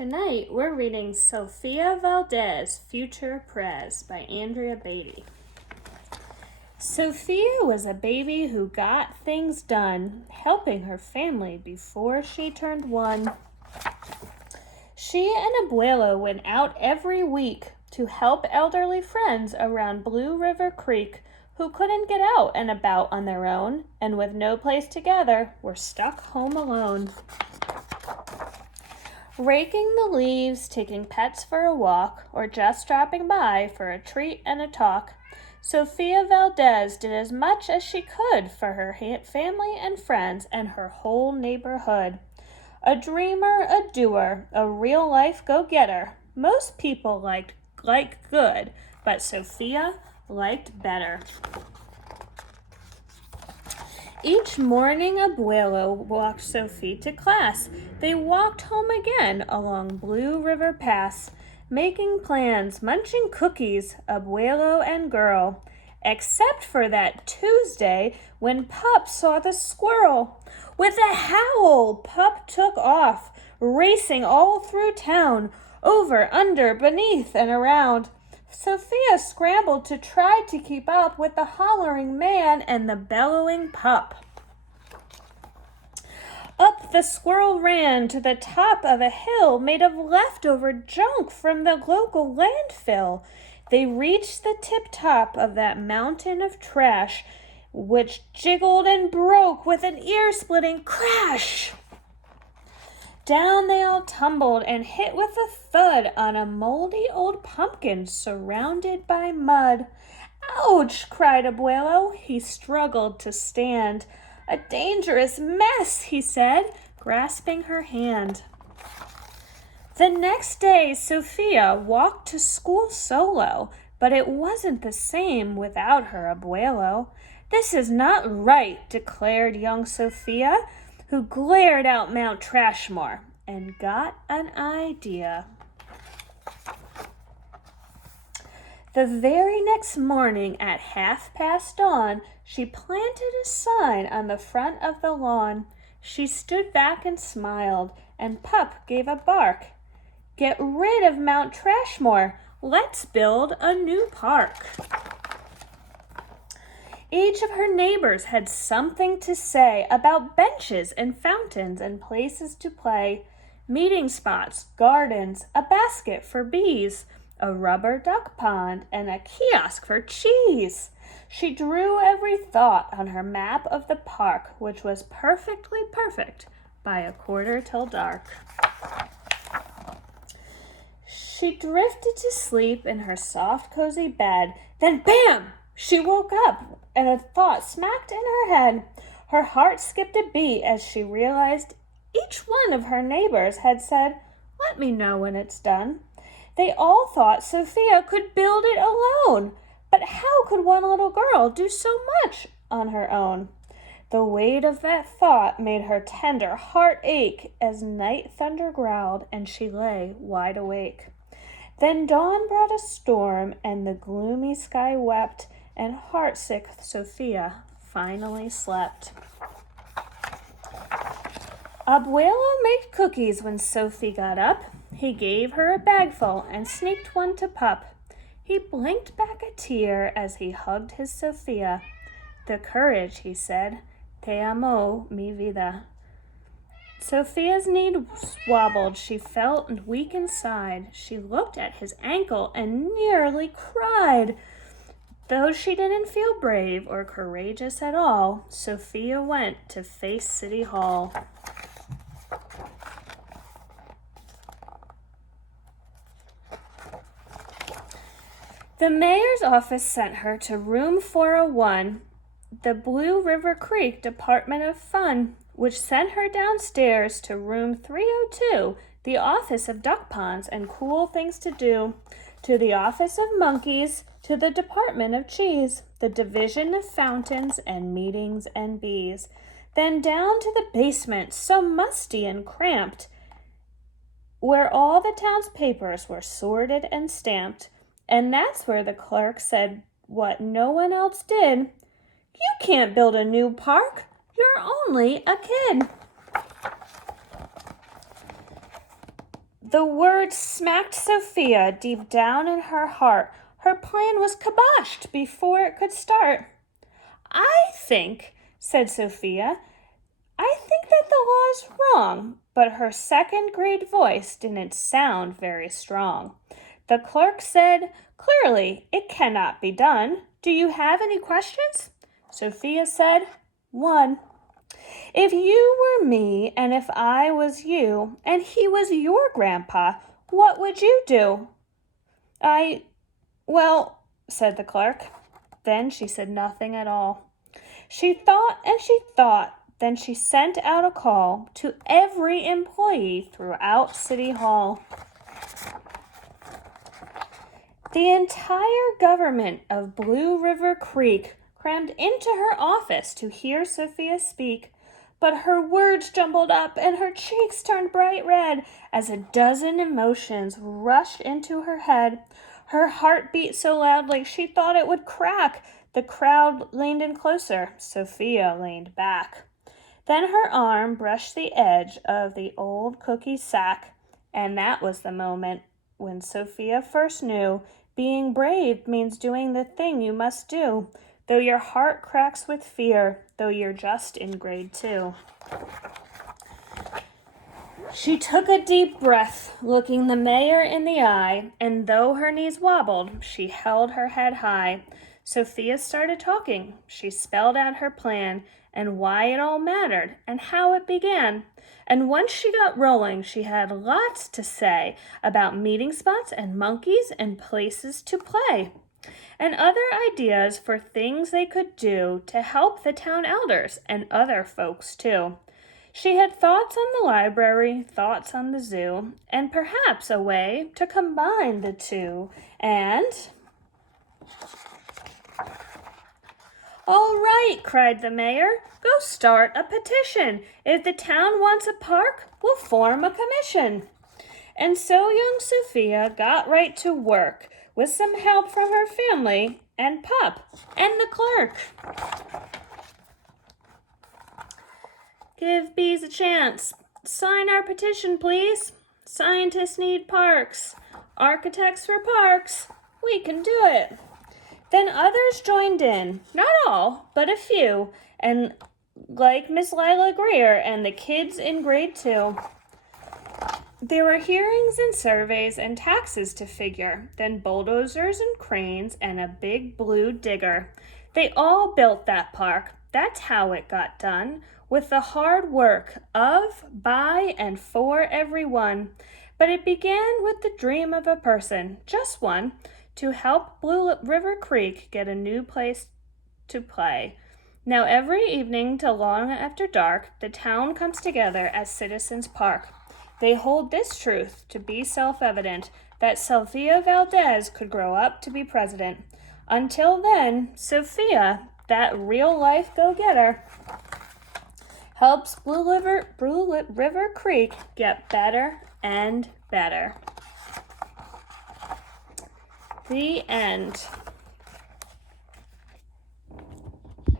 Tonight we're reading Sofia Valdez, Future Prez by Andrea Beatty. Sofia was a baby who got things done, helping her family before she turned 1. She and Abuelo went out every week to help elderly friends around Blue River Creek who couldn't get out and about on their own and with no place to gather were stuck home alone. Raking the leaves, taking pets for a walk, or just dropping by for a treat and a talk, Sofia Valdez did as much as she could for her family and friends and her whole neighborhood. A dreamer, a doer, a real-life go-getter. Most people liked good, but Sofia liked better. Each morning, Abuelo walked Sophie to class. They walked home again along Blue River Pass, making plans, munching cookies, Abuelo and girl. Except for that Tuesday when Pup saw the squirrel. With a howl, Pup took off, racing all through town, over, under, beneath, and around. Sofia scrambled to try to keep up with the hollering man and the bellowing pup. Up the squirrel ran to the top of a hill made of leftover junk from the local landfill. They reached the tip-top of that mountain of trash, which jiggled and broke with an ear-splitting crash. Down they all tumbled and hit with a thud on a moldy old pumpkin surrounded by mud. "Ouch!" cried Abuelo. He struggled to stand. "A dangerous mess," he said, grasping her hand. The next day, Sofia walked to school solo, but it wasn't the same without her Abuelo. "This is not right," declared young Sofia, who glared out Mount Trashmore and got an idea. The very next morning at past dawn, she planted a sign on the front of the lawn. She stood back and smiled, and Pup gave a bark. "Get rid of Mount Trashmore. Let's build a new park." Each of her neighbors had something to say about benches and fountains and places to play, meeting spots, gardens, a basket for bees, a rubber duck pond, and a kiosk for cheese. She drew every thought on her map of the park, which was perfectly perfect by 1:45. She drifted to sleep in her soft, cozy bed. Then, bam! She woke up, and a thought smacked in her head. Her heart skipped a beat as she realized each one of her neighbors had said, "Let me know when it's done." They all thought Sofia could build it alone. But how could one little girl do so much on her own? The weight of that thought made her tender heart ache as night thunder growled and she lay wide awake. Then dawn brought a storm and the gloomy sky wept, and heartsick Sofia finally slept. Abuelo made cookies when Sophie got up. He gave her a bagful and sneaked one to Pup. He blinked back a tear as he hugged his Sofia. "The courage," he said. "Te amo, mi vida." Sofia's knee wobbled. She felt weak inside. She looked at his ankle and nearly cried. Though she didn't feel brave or courageous at all, Sofia went to face City Hall. The mayor's office sent her to room 401, the Blue River Creek Department of Fun, which sent her downstairs to room 302, the office of duck ponds and cool things to do, to the office of monkeys, to the Department of Cheese, the division of fountains and meetings and bees, then down to the basement, so musty and cramped, where all the town's papers were sorted and stamped. And that's where the clerk said what no one else did. "You can't build a new park. You're only a kid." The word smacked Sofia deep down in her heart. Her plan was kiboshed before it could start. I think, said Sofia, I think that the law is wrong, but her second grade voice didn't sound very strong. The clerk said, clearly, it cannot be done. Do you have any questions? Sofia said, one. If you were me and if I was you and he was your grandpa, what would you do? Well, said the clerk. Then she said nothing at all. She thought and she thought. Then she sent out a call to every employee throughout City Hall. The entire government of Blue River Creek crammed into her office to hear Sofia speak, but her words jumbled up and her cheeks turned bright red as a dozen emotions rushed into her head. Her heart beat so loudly she thought it would crack. The crowd leaned in closer. Sofia leaned back. Then her arm brushed the edge of the old cookie sack, and that was the moment when Sofia first knew being brave means doing the thing you must do, though your heart cracks with fear, though you're just in grade 2. She took a deep breath, looking the mayor in the eye, and though her knees wobbled, she held her head high. Sofia started talking. She spelled out her plan and why it all mattered and how it began. And once she got rolling, she had lots to say about meeting spots and monkeys and places to play, and other ideas for things they could do to help the town elders and other folks too. She had thoughts on the library, thoughts on the zoo, and perhaps a way to combine the two. And... All right, cried the mayor. Go start a petition. If the town wants a park, we'll form a commission. And so young Sofia got right to work with some help from her family and Pop and the clerk. Give bees a chance. Sign our petition, please. Scientists need parks. Architects for parks. We can do it. Then others joined in, not all, but a few, and like Miss Lila Greer and the kids in grade 2. There were hearings and surveys and taxes to figure, then bulldozers and cranes and a big blue digger. They all built that park. That's how it got done, with the hard work of, by, and for everyone. But it began with the dream of a person, just one, to help Blue River Creek get a new place to play. Now every evening till long after dark, the town comes together as Citizens Park. They hold this truth to be self-evident, that Sofia Valdez could grow up to be president. Until then, Sofia, that real-life go-getter, helps Blue River Creek get better and better. The end.